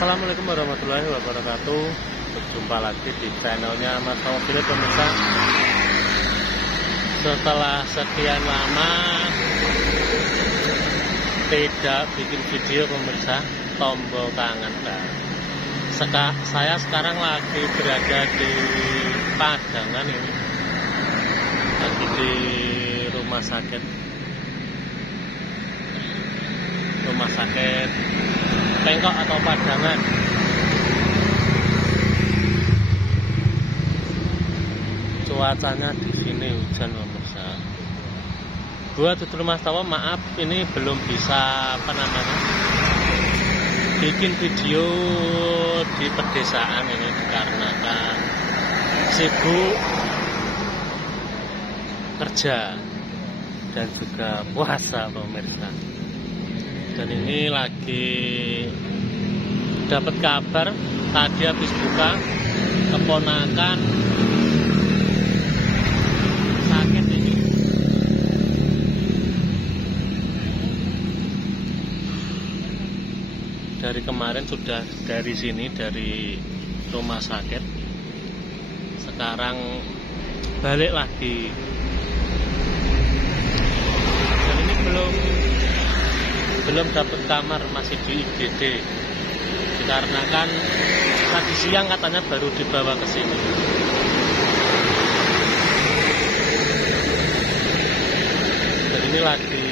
Assalamualaikum warahmatullahi wabarakatuh. Berjumpa lagi di channelnya Mas Mobil pemirsa. Setelah sekian lama tidak bikin video pemirsa, tombol kangen. Saya sekarang lagi berada di Padangan ini, lagi di rumah sakit Pengkok atau Padangan. Cuacanya di sini hujan pemirsa. Buat tutur mas tawa, maaf ini belum bisa bikin video di pedesaan ini dikarenakan sibuk kerja dan juga puasa pemirsa. Dan ini lagi dapat kabar tadi habis buka, keponakan sakit ini. Dari kemarin sudah dari sini, dari rumah sakit, sekarang balik lagi. Dan ini belum dapat kamar, masih di IGD dikarenakan tadi siang katanya baru dibawa ke sini. Dan ini lagi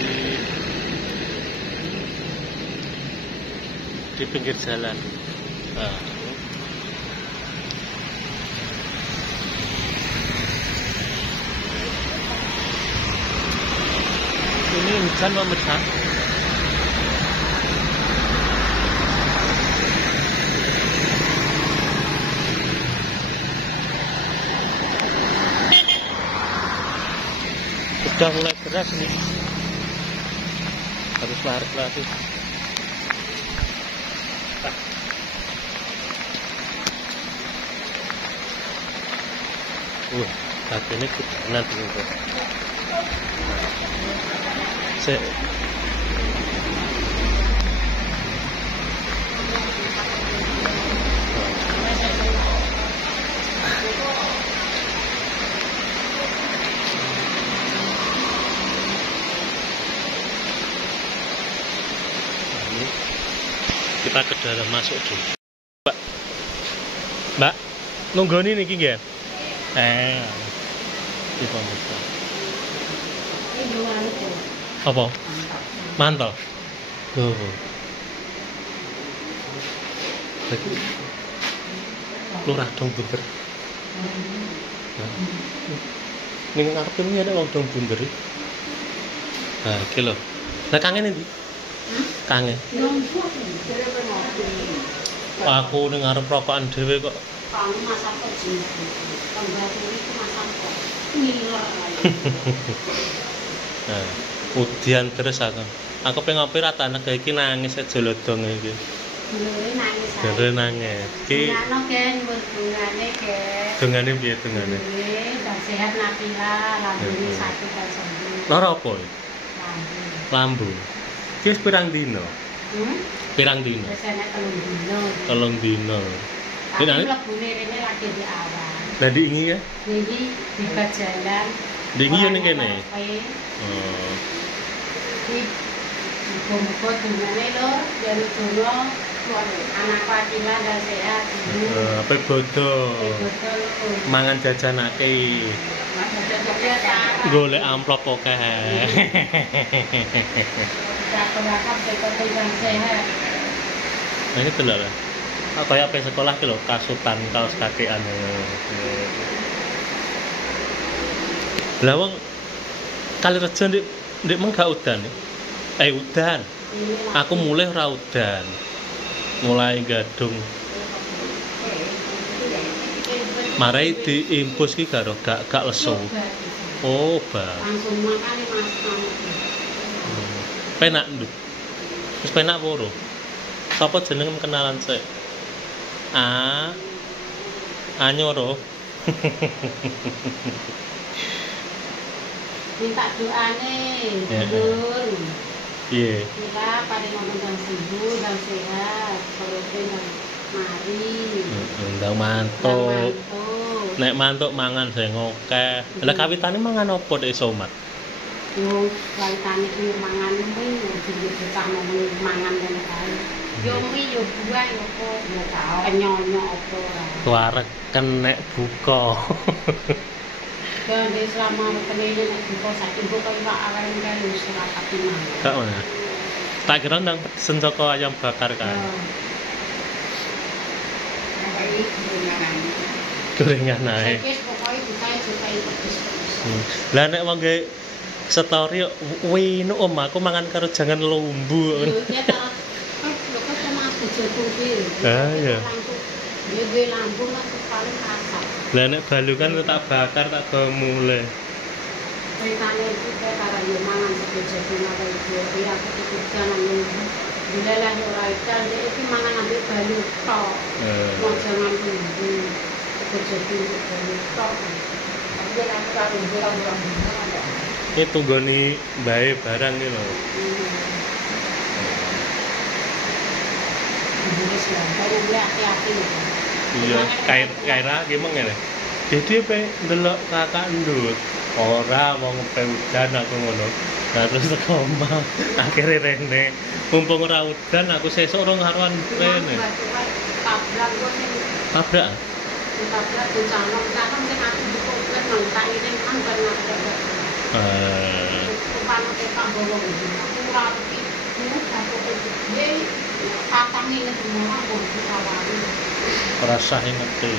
di pinggir jalan. Ini hujan pemirsa. Sudah mulai deras nih, harus lari. Kaki ini kena dulu. Kita ke dalam, masuk dulu. Mbak, nunggoni niki nggih? Iki pemirsa. Apa? Mantel. Lurah dong bunder. Ning ngarep ini ada wong dong bunder. Nah, iki lho. Lah kangen ndi? Kangen. Aku ning ngarep rokokan dhewe kok. Kangen masak kecil. Pembantu iki masak kok. Ngiler. Nah, udian terus aku. Aku pengen ngopi ratane kayak iki nangis aja lodong iki. Dhewe nangis. Iki ana ken bungane ken. Dungane piye dungane? Nggih, sehat Nabila, lambune sakit kan sembuh. Lara apa? Lambu. Ki wis pirang dino? Pirang dino? Biasanya 3 dino. Tapi mlebune rene lagi di awal. Lah di ingi ya? Niki di jalan. Di ingi yo ning kene. Oh. Iki muga-muga dungane lho, jan dono anak Fatila dan sehat. Apa bodo? Mangan jajanake. Golek amplop akeh. Nah ini telur lah. Kayak apa sekolah ki lho, kasutan kaos kakian. Lah wong Kalirejo ndik meng gak udan. Udan. Aku mulai ora udan. Mulai gadung. Marai diimpus ki karo gak lesu. Oh, langsung makan Mas. Penak nduk. Wis penak poro. Sapa jeneng kenalan sik? Anyoro. Minta doane, Dulur. Iya. Kita pada ngomong dan sembuh dan sehat. mari. Ndang mantuk. Nek mantuk mangan sing akeh. Lah kawitane mangan apa Dek Somat? Yo kawitane ki mangan mie yo bocah ngomong mangan kene kae. Yo mie yo buah yo apa yo penyonyo apa ora. Tuareg kenek buka. Dan selama penene nek buka saiki buka Pak awake kan wis ora pati mangan. Kak mana? Tak kira ndang pesen saka ayam bakar kan. Gorengan ae. Lah nek wong ge story wino om aku mangan karo jangan lombu. Ah ya. Dia lambung lah paling kasar. Lah nek balungan tak bakar tak gawe mule. Ceritanya itu kayak cara dia mangan seperti apa itu dia ketika nanggung dilalah orang dia itu mangan ambil balu tok mau jangan tunggu terjadi balu tok dia nanti kalau bilang ini tunggoni bae barang nih loh iya kaira gimana ya jadi apa ndelok kakak ndut ora wong udan aku ngono. Nah terus teko omah akhire rene. Mumpung ora udan aku sesuk ora ngaruan rene. Tabrak kok sing tabrak. Tabrak dicanom sing aku bukan mangka ini kan pernah ada. Kupano tepak bawa aku ora iki aku gede katang ini semua aku disawari. Rasa ngerti.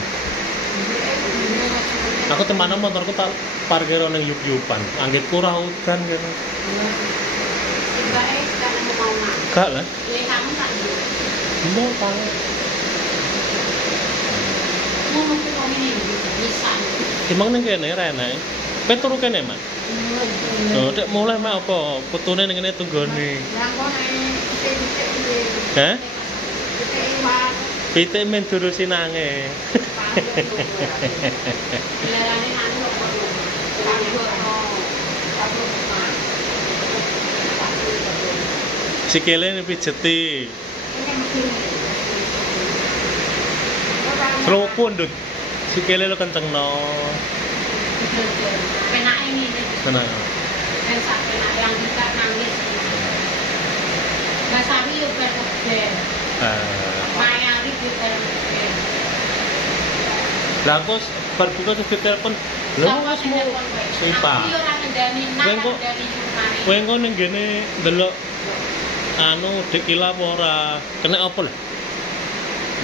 Aku teman motorku tak parkir nang yup-yupan. Anggitku ora udan kene. Gak lah. Kamu tak Mau tahu. Mau kok ini bisa. Emang ning kene rene. Kowe turu kene, Mak? Oh, dek mulai mak apa? Putune ning kene tunggone. Lah kok pitik-pitik. Hah? Pitik men durusi nange. Sikile pijeti. Kropo ndut. Sikile lo kencengno. Penake ini. Tenang. Ben sak penak yang kita nangis. Mas Ari yo gede. Mayari kita. Lah aku berbuka ke telepon. Lha wis mau sipa. Aku ora ngendani nang dari rumah. Kowe engko ning gene ndelok anu dikila apa ora kena apa lho?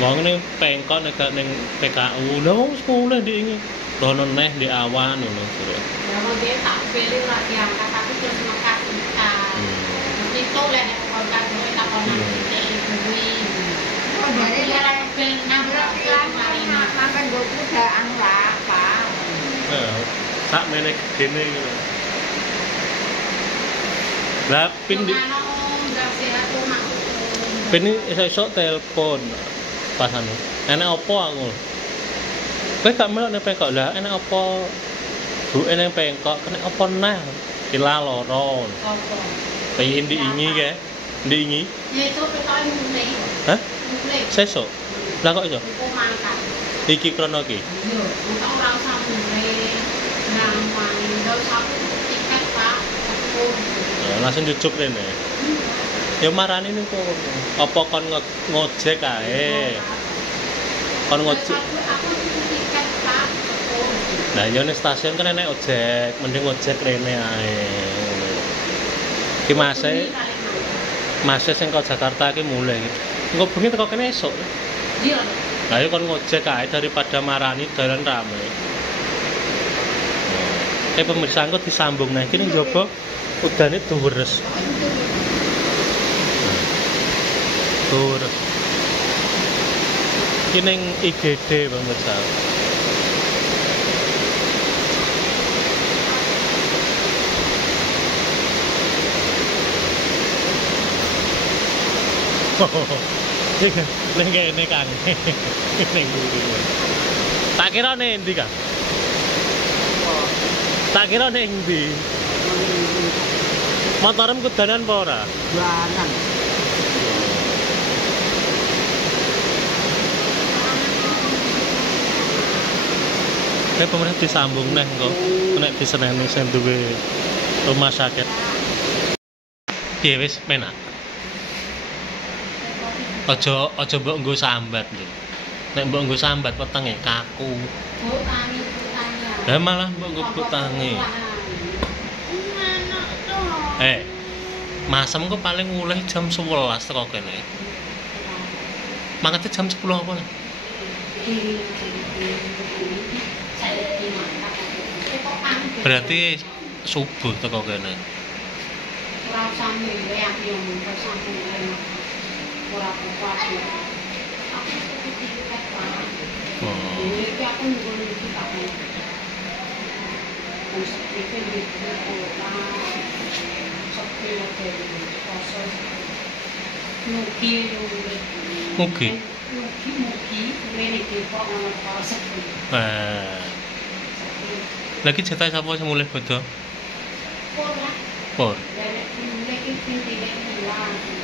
Wong ning pengkot nek ning PKU. Lah wong wis mulai ndek iki. Dono neh di awan ngono terus. Ya mau dia tak pilih ora diangkat tapi terus makasih kita. Itu lek nek kontak dhewe tak ono kuwi. Oh dari ora ben nang makan goku udah anu lah apa. Tak menek gene gitu. Lah pin di pin esuk telepon pas anu. Enek opo aku? Kowe gak melok nek pengkok lah enek apa? Bu nek pengkok kena apa neh? Kila loro. Apa? Pengen diingi ke? Diingi? Ya itu pekok mulai. Hah? Mulai. Sesuk. Lah kok iso? Iku mangkat. Iki krono iki. Yo, untuk ora usah mulai. Nang wani ndak usah tiket Pak. Langsung jujuk rene. Ya marani niku. Apa kon ngojek kae? Kon ngojek. Aku tiket Pak. Nah, yo ning stasiun kan enek ojek, mending ojek rene ae. Ki Mase sing kok Jakarta ki mulai. Engko bengi teko kene esuk. Iya. Lah yo kon ngojek kae daripada marani dalan rame. Pemirsa engko disambung nang kene njaba udane duwres. Duwres. Ki ning IGD pemirsa. Ning kene Kang. Ning buri. Tak kira ning ndi, Kang? Tak kira ning ndi? Motorem kudanan apa ora? Kudanan. Kayak pemerintah disambung nih kok, nek diseneni sing duwe rumah sakit. Piye wis penak. Aja mbok nggo sambat lho. Nek mbok nggo sambat wetenge kaku. Bu tangi. Lah malah mbok nggo tangi. Masem kok paling mulai jam 11 teko kene. Mangkate jam 10 apa lah? Berarti subuh teko kene. Ora usah milih aku yang mumpung sampe ora kuat. Aku seperti tiket wae. Iki aku nunggu iki tak mau. Wis iki iki Mugi ngene iki kok ngono kok sepi. Lagi cetak sapa sing mulih bodho? Por.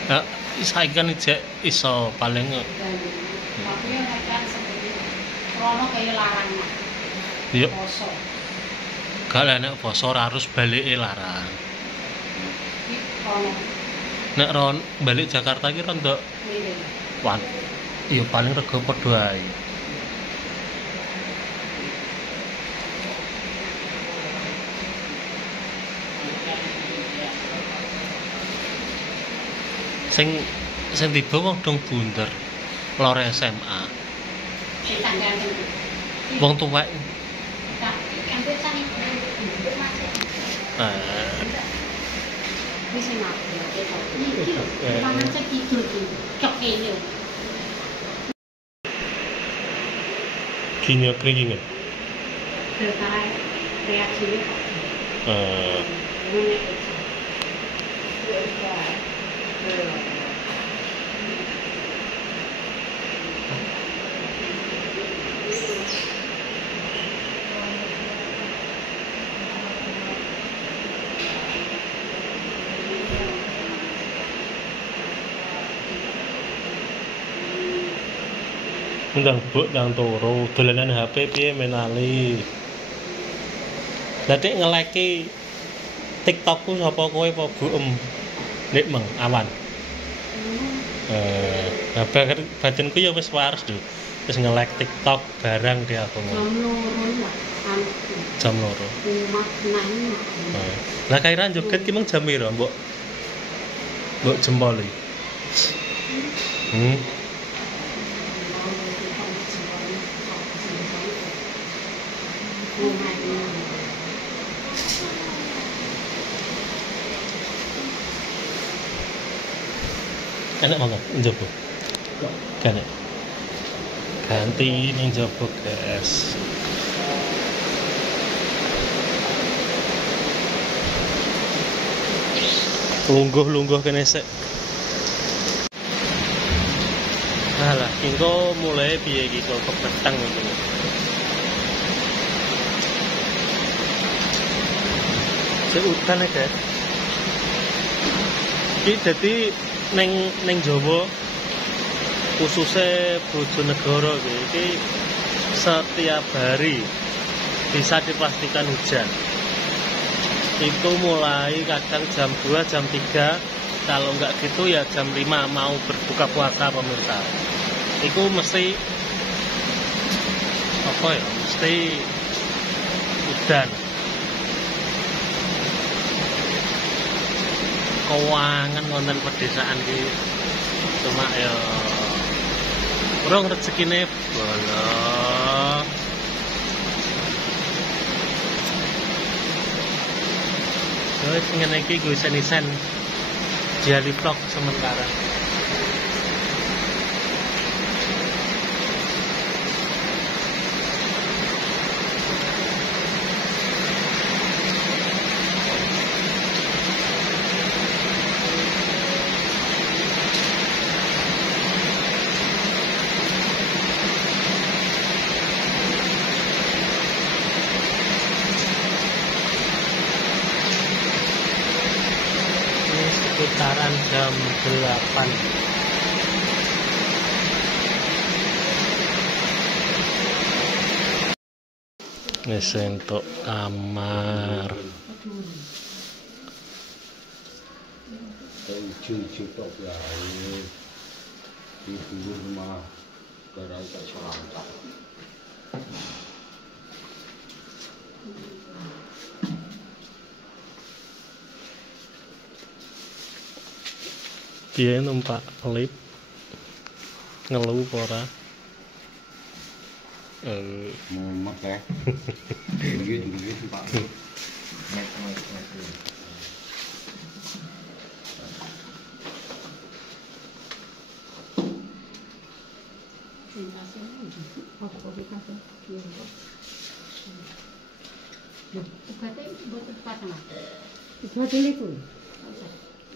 Ya, saiki kan iso paling. Tapi ya kan seperti krono kaya larang. Iya. Poso. Gak lah nek poso harus balike larang. Nek ron balik Jakarta ki rondok wan. Iya paling rego padha ae. Sing tiba wong dong bunder lor SMA. Wong tuwek. Wis enak. Pangan segitu tuh. Cok ini. Kinyo keringan. Terkait reaksinya. Ndang buk nang turu dolanan HP piye menali. Dadi ngeleki TikTokku sapa kowe apa buem? Nek meng awan. Batinku ya wis waras lho. Wis ngelek TikTok barang dia aku ngono. Jam 2. Lah kairan joget ki mung jam piro, Mbok? Mbok jempol iki. Enak banget njobo. Kan. Ganti ning njobo, guys. Lungguh kene sik. Alah, engko mulai piye iki kok peteng iki. Seutan ya, guys. Iki dadi neng Jawa khususnya Bojonegoro iki setiap hari bisa dipastikan hujan. Itu mulai kadang jam 2, jam 3, kalau enggak gitu ya jam 5 mau berbuka puasa pemirsa. Itu mesti apa ya? Mesti hujan. Keuangan wonten pedesaan iki cuma ya urung rezekine bolo. Wis ngene iki gue sen-sen diali vlog sementara. Sekitaran jam 8. Wis entuk kamar. Cucu tok wae. Di rumah gerai tak selantak. Piye numpak lift? Ngeluh apa ora? Mumet ya. Dulu Pak. Net.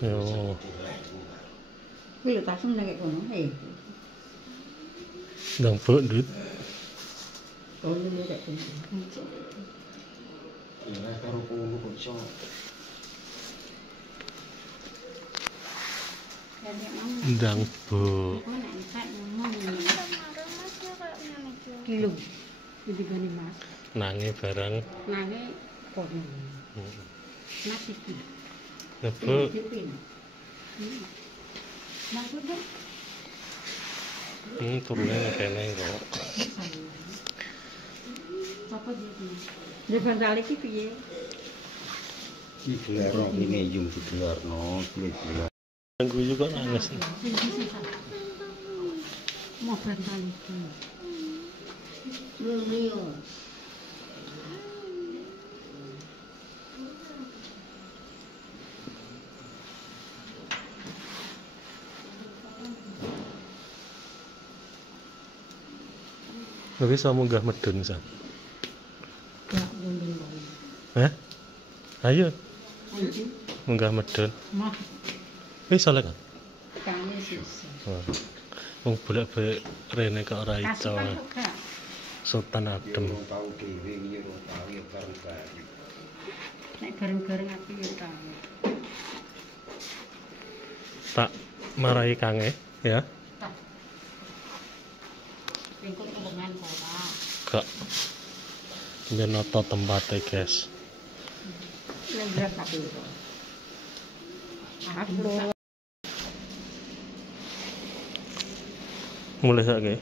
Yo, Kuwi lho tasem nang kono. ndang buk duit. Oh, ini nek kono. Ya karo kono kok iso. Ndang buk. Kilo. Iki gani Mas. Nange barang. Nange kono. Mas iki. Nebuk. Maksudnya Turunnya kene kok. apa dia? Dia bantal iki piye? Iki gelar ngene yung digelarno, gelar. Guyu kok nangis. Mau bantal iki. Lho. Tapi bisa munggah medun san. Gak ngundang. Hah? Ayo Ayo. munggah medun. Mah, Bisa lah kan? kami susah. Wong bolak-balik rene kok ora iso. Kasih Kak. Sultan adem. Tahu dhewe iki ora tahu ya bareng-bareng. Nek bareng-bareng aku ya tahu. Tak marahi kange ya. Tak. Lingkut hubungan ora. Gak. Biar noto tempatnya guys. Nek berat tapi. Aku Mulai gak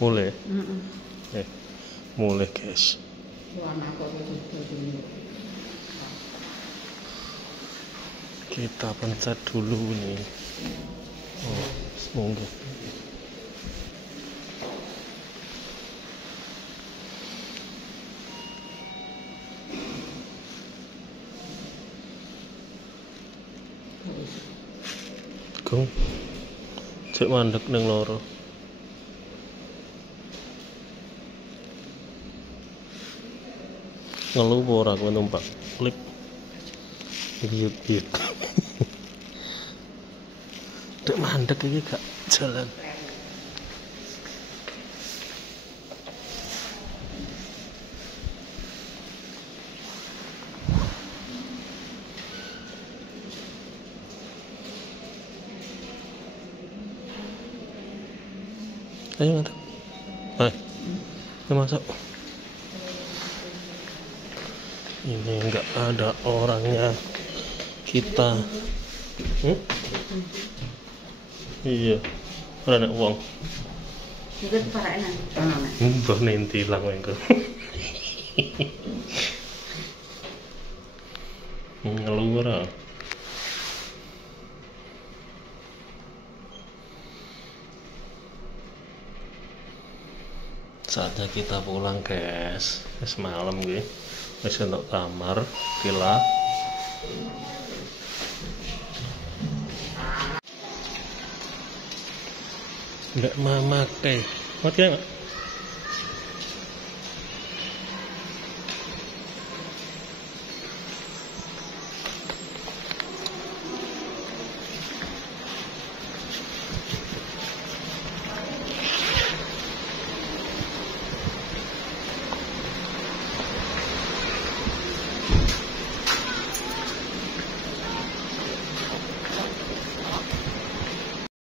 mulai. Mulai guys. Kita pencet dulu nih. Oh, semoga. Kung cek mandek neng loro. Ngeluh ora kowe numpak klip. Biut-biut. Dek mandek iki gak jalan. Ayo ngadep. Ayo masuk. Ini enggak ada orangnya. Kita. Iya. Ora nek wong. juga diparain Mbah nenti lang engko. Ngeluh ora. Saatnya kita pulang guys. Wis malam gue. Wis entuk kamar, villa. Mbak mama teh. Mati ya, Mak?